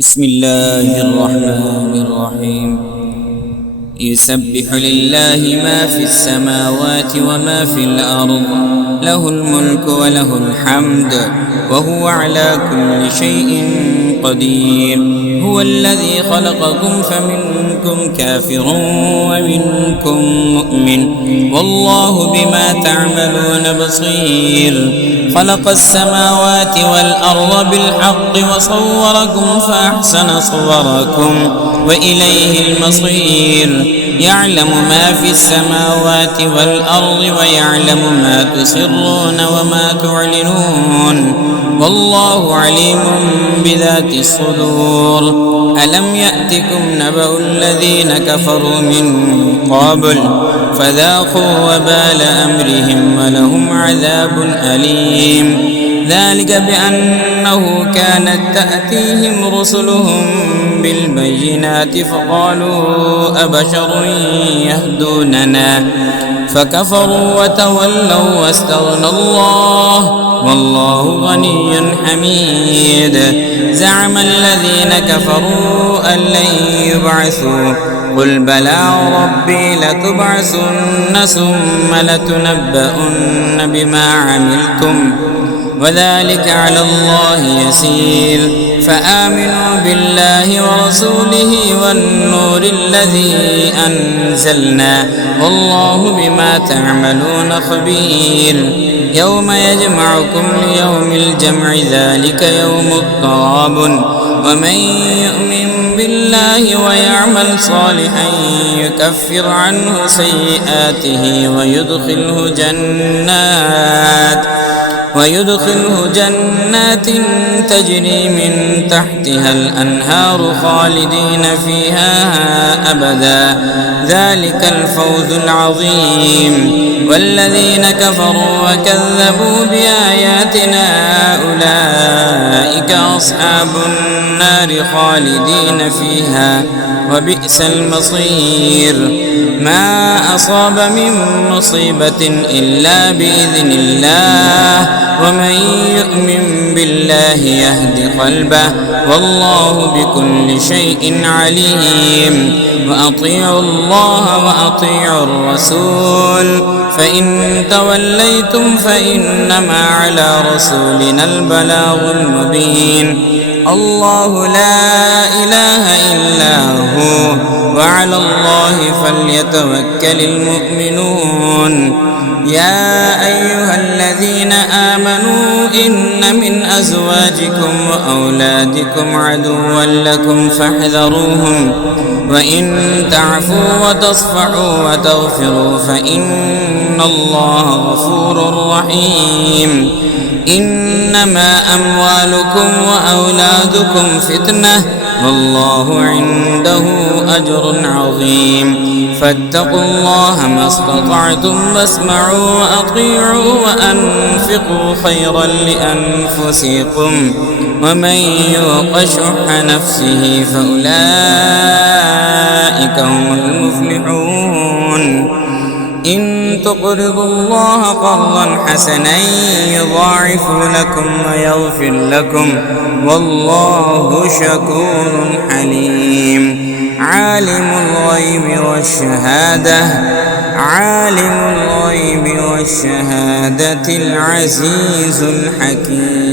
بسم الله الرحمن الرحيم. يسبح لله ما في السماوات وما في الأرض، له الملك وله الحمد وهو على كل شيء قدير. هو الذي خلقكم فمنكم كافر ومنكم مؤمن، والله بما تعملون بصير. خلق السماوات والأرض بالحق وصوركم فأحسن صوركم وإليه المصير. يعلم ما في السماوات والأرض ويعلم ما تسرون وما تعلنون، والله عليم بذات الصدور. ألم يأتكم نبأ الذين كفروا من قبل فذاقوا وبال أمرهم ولهم عذاب أليم. ذلك بأنه كانت تأتيهم رسلهم بالبينات فقالوا أبشر يهدوننا فكفروا وتولوا واستغنى الله والله غني حميد. زعم الذين كفروا أن لن يبعثوا قل بلى ربي لتبعثن ثم لتنبؤن بما عملتم وذلك على الله يسير. فآمنوا بالله ورسوله والنور الذي أنزلنا والله بما تعملون خبير. يوم يجمعكم ليوم الجمع ذلك يوم التغابن. ومن يؤمن بالله ويعمل صالحا يكفر عنه سيئاته ويدخله جنات تجري من تحتها الأنهار خالدين فيها أبدا، ذلك الفوز العظيم. والذين كفروا وكذبوا بآياتنا أولئك أصحاب النار خالدين فيها وبئس المصير. ما أصاب من مصيبة إلا بإذن الله، ومن يؤمن بالله يهد قلبه والله بكل شيء عليم. وأطيعوا الله وأطيعوا الرسول فإن توليتم فإنما على رسولنا البلاغ المبين. الله لا إله إلا هو وعلى الله فليتوكل المؤمنون. يا أيها الذين آمنوا إن من أزواجكم وأولادكم عدوا لكم فاحذروهم، وإن تعفوا وتصفحوا وتغفروا فإن الله غفور رحيم. إنما أموالكم وأولادكم فتنة والله عنده أجر عظيم. فاتقوا الله ما استطعتم واسمعوا وأطيعوا وأنفقوا خيرا لأنفسكم ومن يوق شح نفسه فأولئك هم المفلحون. إن تقرضوا الله قرضا حسنا يضاعف لكم ويغفر لكم والله شكور حليم. عالم الغيب والشهادة العزيز الحكيم.